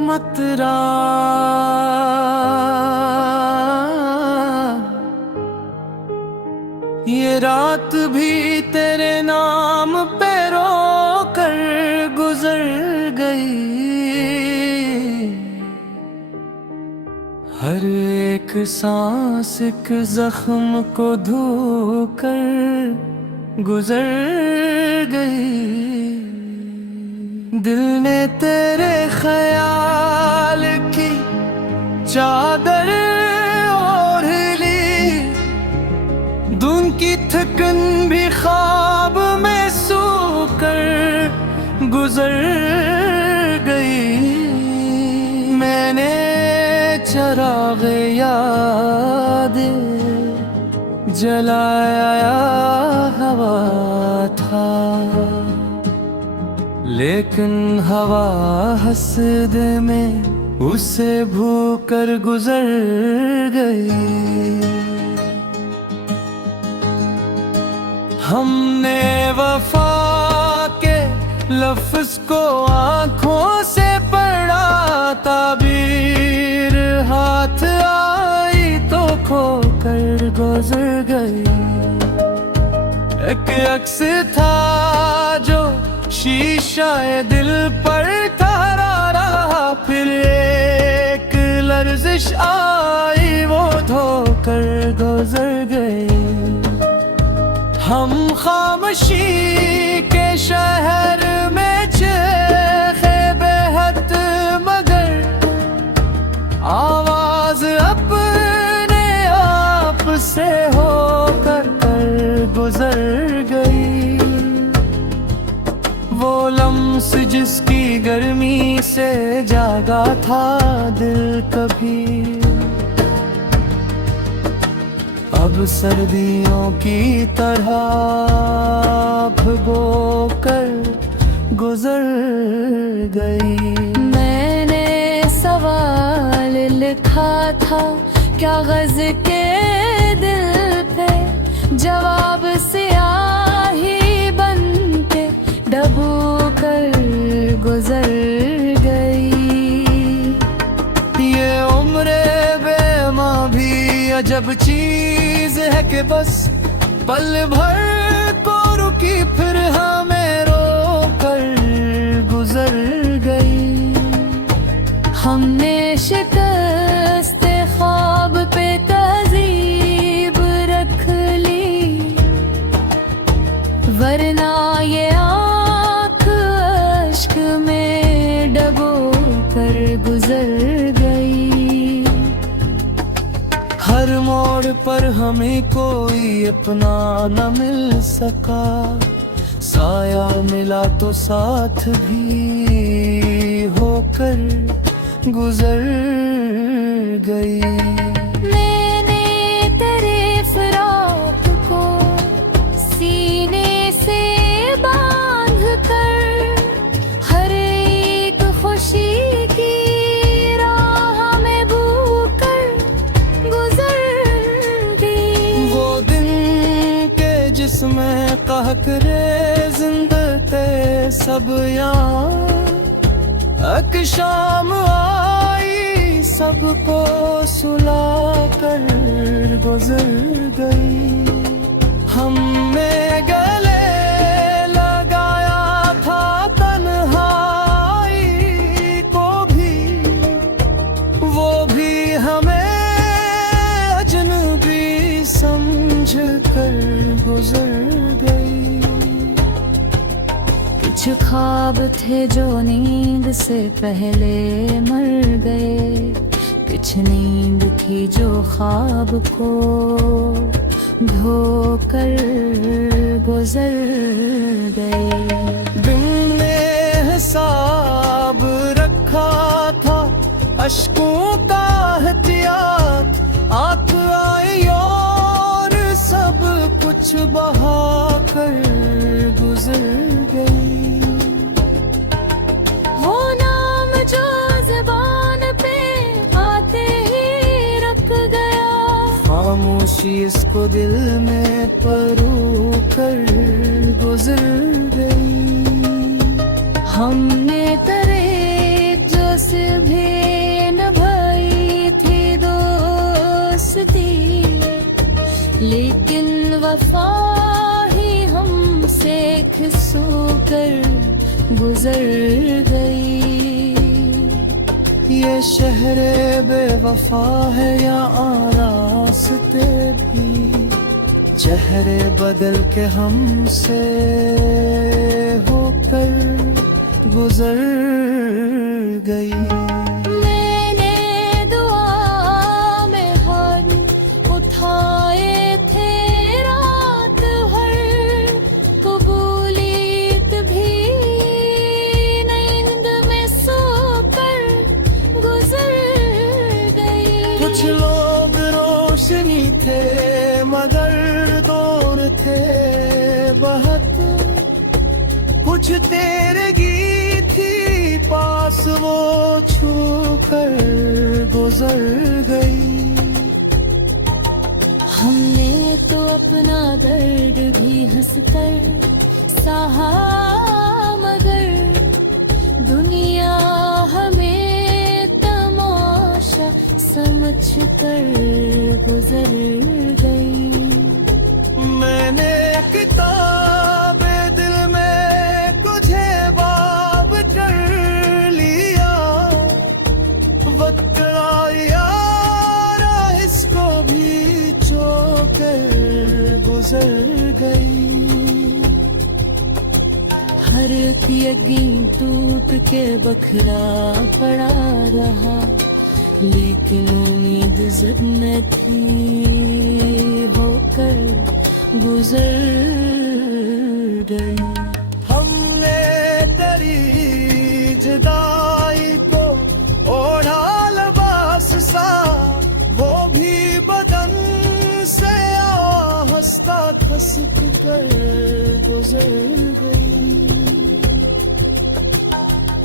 मतरा ये रात भी तेरे नाम पे रो कर गुजर गई। हर एक सांस एक जख्म को धोकर गुजर गई। दिल ने तेरे ख्याल की चादर ओढ़ ली, धुन की थकन भी ख्वाब में सोकर गुजर गई। मैंने चराग़ याद जलाया हवा था, लेकिन हवा हसद में उसे भूकर गुजर गई। हमने वफा के लफ्ज़ को आँखों से पढ़ा, ताबीर हाथ आई तो खोकर गुजर गई। एक अक्स था जो शीशाए दिल पर ठहरा रहा, फिर एक लर्जिश आई वो धोकर गुजर गई। हम खामोशी के शहर में चेखे बेहद, मगर आवाज अपने आप से होकर गुजर गई। वो लम्स जिसकी गर्मी से जागा था दिल कभी, अब सर्दियों की तरह भगो कर गुजर गई। मैंने सवाल लिखा था कागज के दिल पे, जवाब स्याही बन के डबो कर गुजर गई। ये उम्रे बेमा भी अजब चीज है कि बस पल भर को रुकी, फिर हमें रोकर गुजर गई। हमने शिकस्त ख्वाब पे तहज़ीब रख ली, वरना ये आँख अश्क में डबो कर गुजर गई। हर मोड़ पर हमें कोई अपना न मिल सका, साया मिला तो साथ भी होकर गुजर गई। मैंने तेरे फिराक को सीने से बांध कर हर एक खुशी की राह में भूकर गुजर गई। वो दिन के जिसमें कहकरे जिंदते सब यहाँ, एक शाम आई सबको सुला कर गुजर गई। हमने गले लगाया था तन्हाई को भी, वो भी हमें अजनबी समझ कर गुजर गई। कुछ ख्वाब थे जो नींद से पहले मर गए, कुछ नींद थी जो ख्वाब को धोकर गुजर गई। दिल ने हिसाब रखा था अश्कों का एहतियात, आँख आई और सब कुछ बहा कर गुजर गई। खामोशी इसको दिल में परो कर गुजर गई। हमने तेरे जो से भी निभाई थी दोस्ती, लेकिन वफा ही हमसे खिसो कर गुजर गई। ये शहरे बेवफा है या आरास्ते भी, चेहरे बदल के हमसे होकर गुजर गई। मैंने दुआ में हाथ उठाए थे रात भर, कबूलियत भी नींद में सोकर गुजर गई। कुछ लोग रोशनी थे मगर दूर थे बहुत, कुछ तेरे की थी पास वो छू कर गुजर गई। हमने तो अपना दर्द भी हंसकर सहा, मगर दुनिया हमें तमाशा समझकर गुजर गई। मैंने किताब दिल में तुझे बाब कर लिया, वक्त आया इसको भी चोकर गुजर गई। हर एक यकीन टूट के बखरा पड़ा रहा, लेकिन उम्मीद जिद न थी होकर गुजर गई। हमने तेरी जुदाई को ओढ़ा लिबास सा, वो भी बदन से आहिस्ता खसक कर गुजर गई।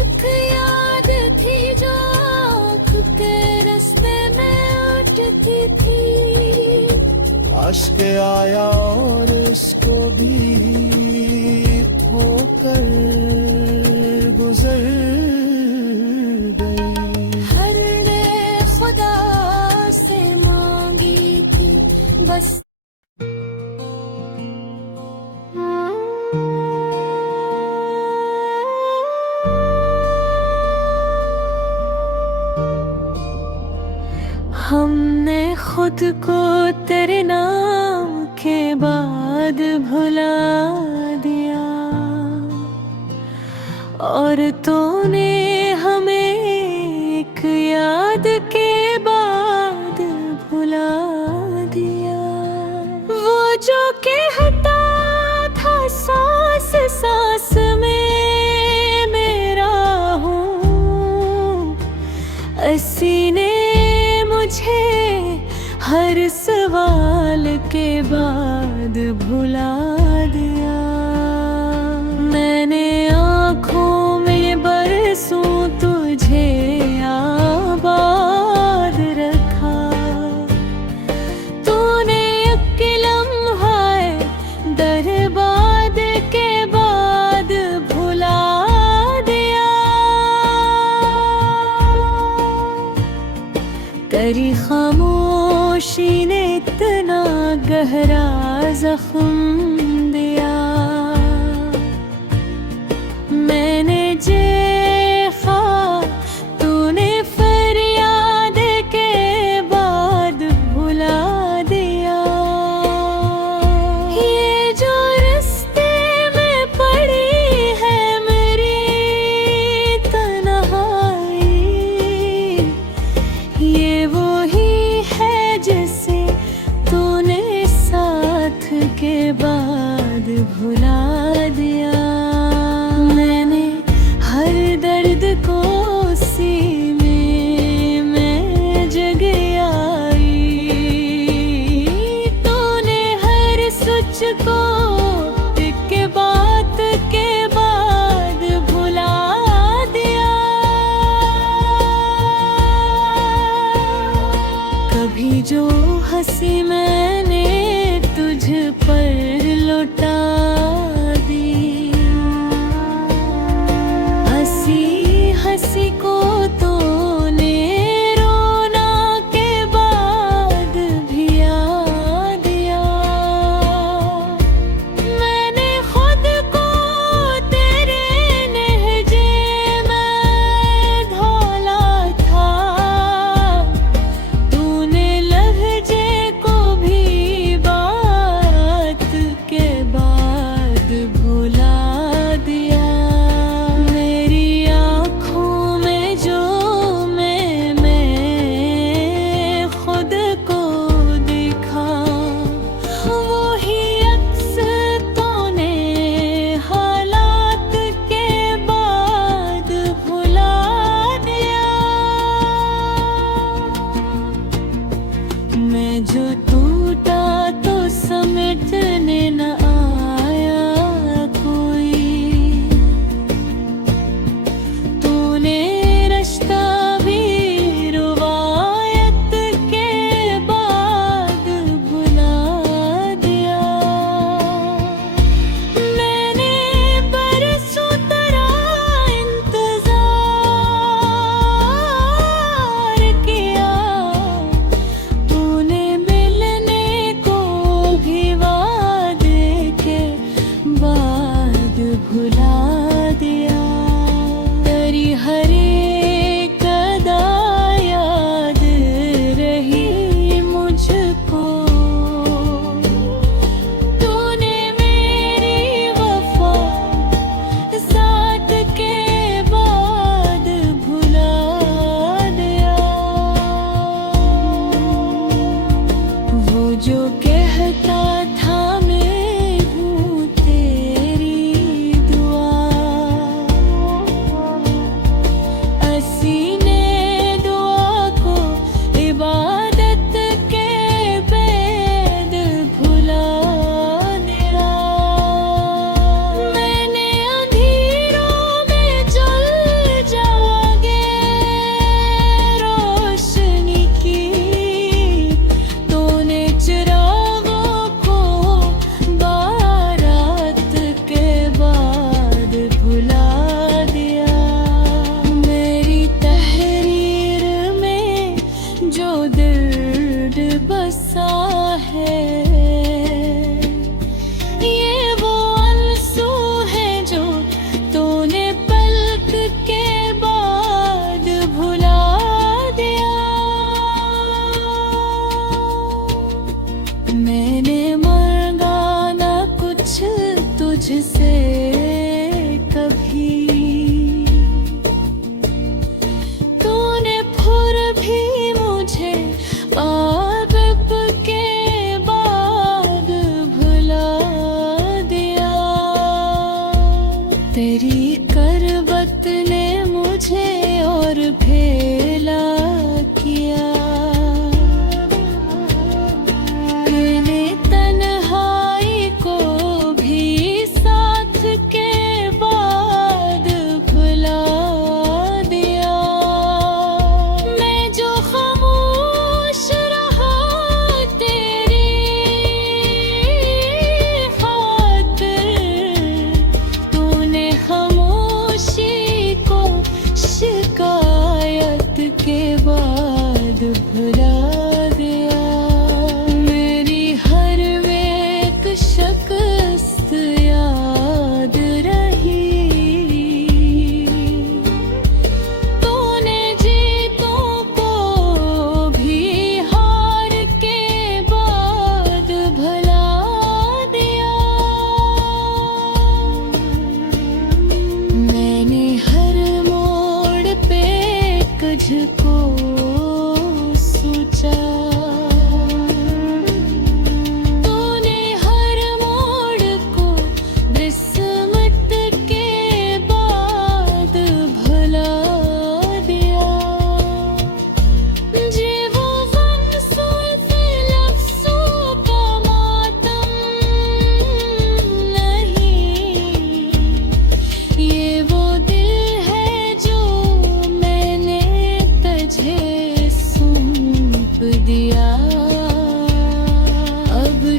एक याद थी जो आँख के रास्ते में उठती थी, अश्क आया और इसको भी होकर गुजर गई। हर ने खुदा से मांगी थी बस। हमने खुद को तेरे नाम के बाद भुला दिया, और तूने हमें एक याद के बाद भुला दिया। वो जो के हटा था सांस सांस में मेरा हूँ, अस्सी ने मुझे हर सवाल के बाद भुला दिया। मैंने आँखों में बरसों तुझे आबाद रखा, तूने एक लम्हा दरबाद के बाद भुला दिया। तेरी खामोशी ने इतना गहरा जख्म दिया, मैंने देखा तूने फरियाद के बाद भुला दिया। ये जो रास्ते में पड़ी है मेरी तन्हाई, ये वही है जिसे तूने साथ के बाद भुला दिया। मैंने हर दर्द को उसी में मैं जग आई, तूने हर सोच को एक बात के बाद भुला दिया। कभी जो हंसी मैंने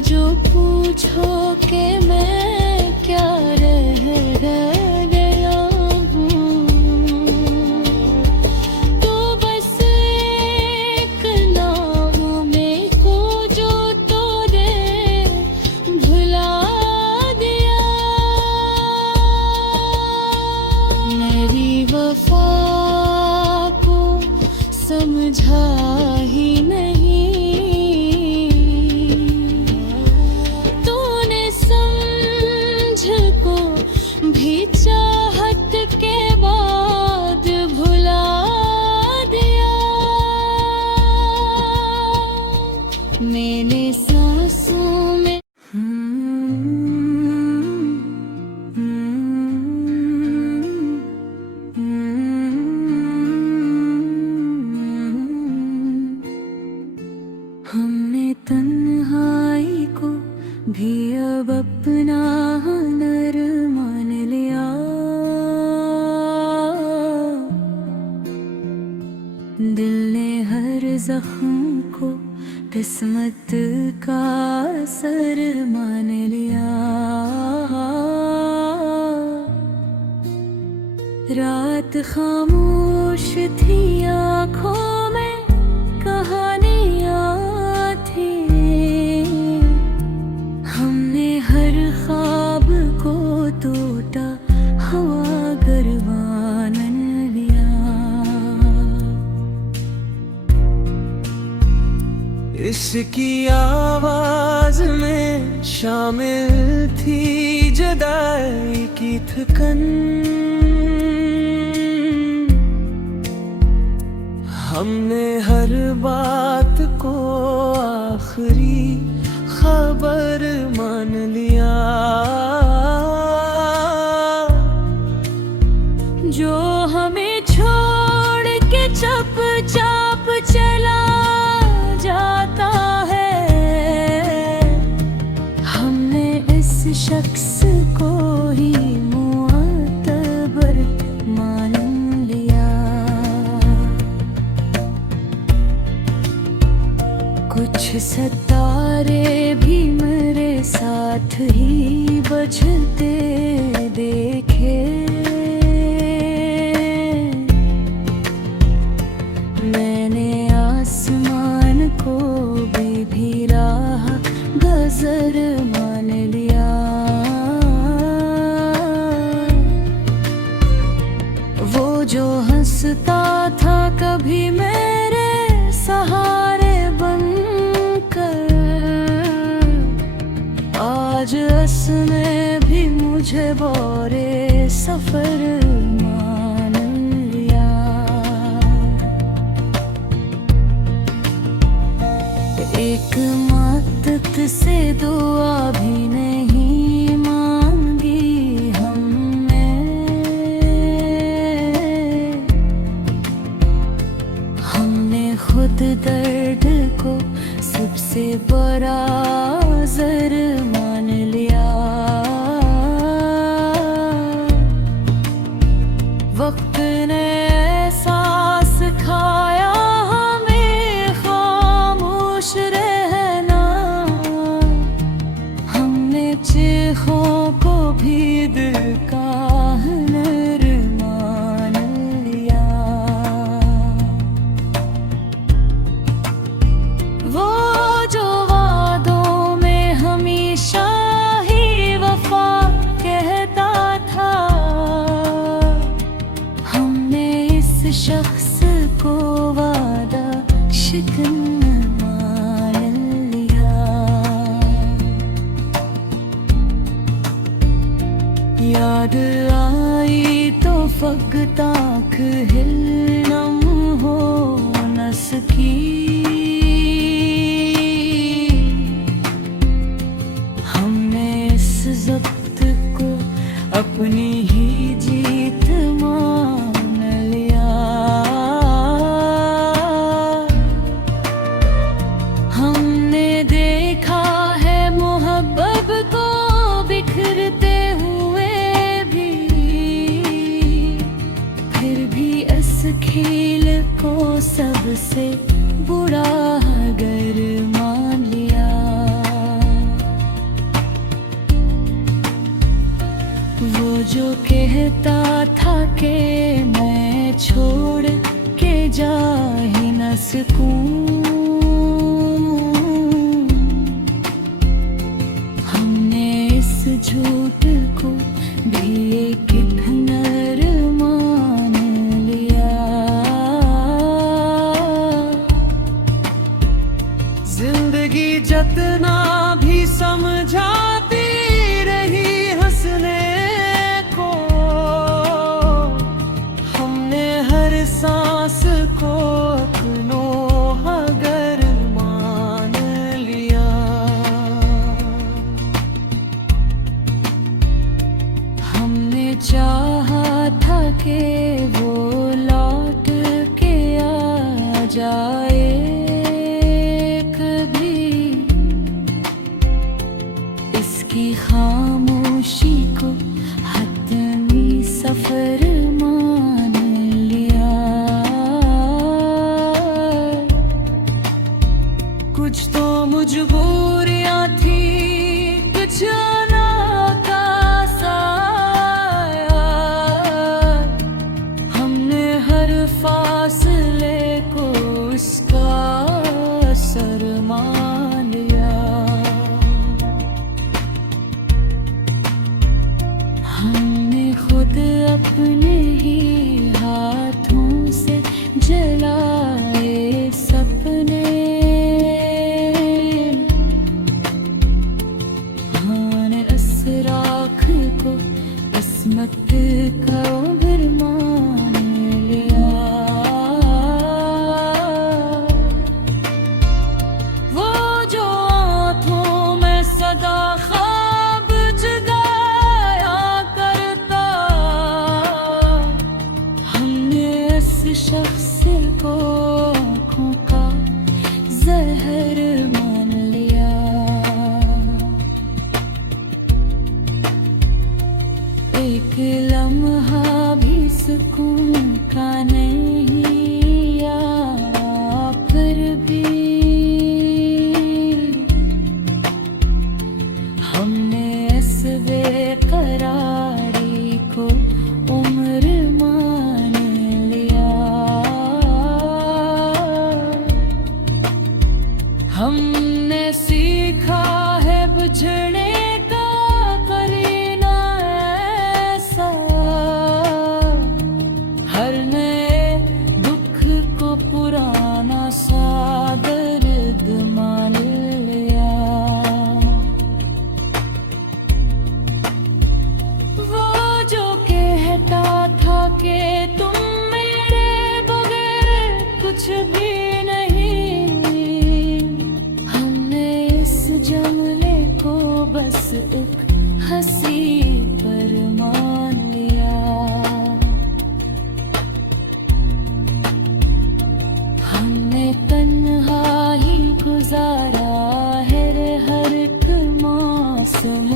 जो पूछो कि मैं क्या रह गया हूँ, तो बस एक नाम में को जो तूने भुला दिया। मेरी वफा को समझा ही नहीं, तूने समझ को भी चाहत के बाद भुला दिया। मैंने सांसों में हमने तन्हाई को भी अब अपना हुनर मान लिया। दिल ने हर जख्म को किस्मत का असर मान लिया। रात खामोश थी, आँखों में कहानियाँ थी। हमने हर ख्वाब को टूटा हवा गरबान लिया। इसकी आवाज में शामिल थी जुदाई की थकन। हमने हर बात को आखिरी खबर मान लिया। जो हमें छोड़ के चुपचाप चला जाता है, हमने इस शख्स को ही मुअतबर मान लिया। कुछ सितारे भी मेरे साथ ही बजते देखे। मैंने आसमान को भी राह गजर मान लिया। वो जो हंसता था कभी मेरे सहारे बनकर, आज उसने भी मुझे बोरे सफर मान लिया। एक मदद से दुआ भी नहीं मांगी हमने। हमने खुद दर्द को सबसे बड़ा ज़र मान लिया। वक्त ने एहसास खाया हमें खामोश रहना। हमने चीखों को भी दिल का हुनर मान लिया। वो जो वादों में हमेशा ही वफा कहता था, हमने इस शख्स को वादा शिकन मान लिया। याद आई तो फकत आँख हिलनम हो न सकी। हमने इस ज़ब्त को अपनी ही जीत मान लिया। हमने देखा है मोहब्बत को बिखरते हुए भी, फिर भी इस खेल को सबसे बुरा अगर मान लिया। जो कहता था कि मैं छोड़ के जा ही न सकूं, हमने इस झूठ को भी एक नर मान लिया। जिंदगी जतना भी समझाती रही हंसने को, हमने हर सांस को अपनों अगर मान लिया। हमने चाहा था कि वो लौट के आ जाए कभी, इसकी खामोशी को हतमी सफर मान लिया। कुछ तो मजबूरियां थी, कुछ आना का साया, हमने हर फासले को उसका असर मान लिया। हमने खुद अपने ही हाथों से जलाए सपने, हमने असराख को किस्मत का घर मान लिया। वो जो आँखों में सदा ख्वाब जगाया करता, हमने इस शख्स को आँखों का जहर मान लिया। एक लम्हा भी सुकून का नहीं या फिर भी, हमने इस बेकरारी को उम्र मान लिया। हमने सीखा है बिछड़ने का करीना ऐसा, हर नए दुख को पुराना सा दर्द मान लिया। वो जो कहता था कि तुम मेरे बगैर कुछ भी नहीं, हमने इस जमले को बस एक हंसी पर मान लिया। हमने तन्हा ही गुजारा है हर एक मौसम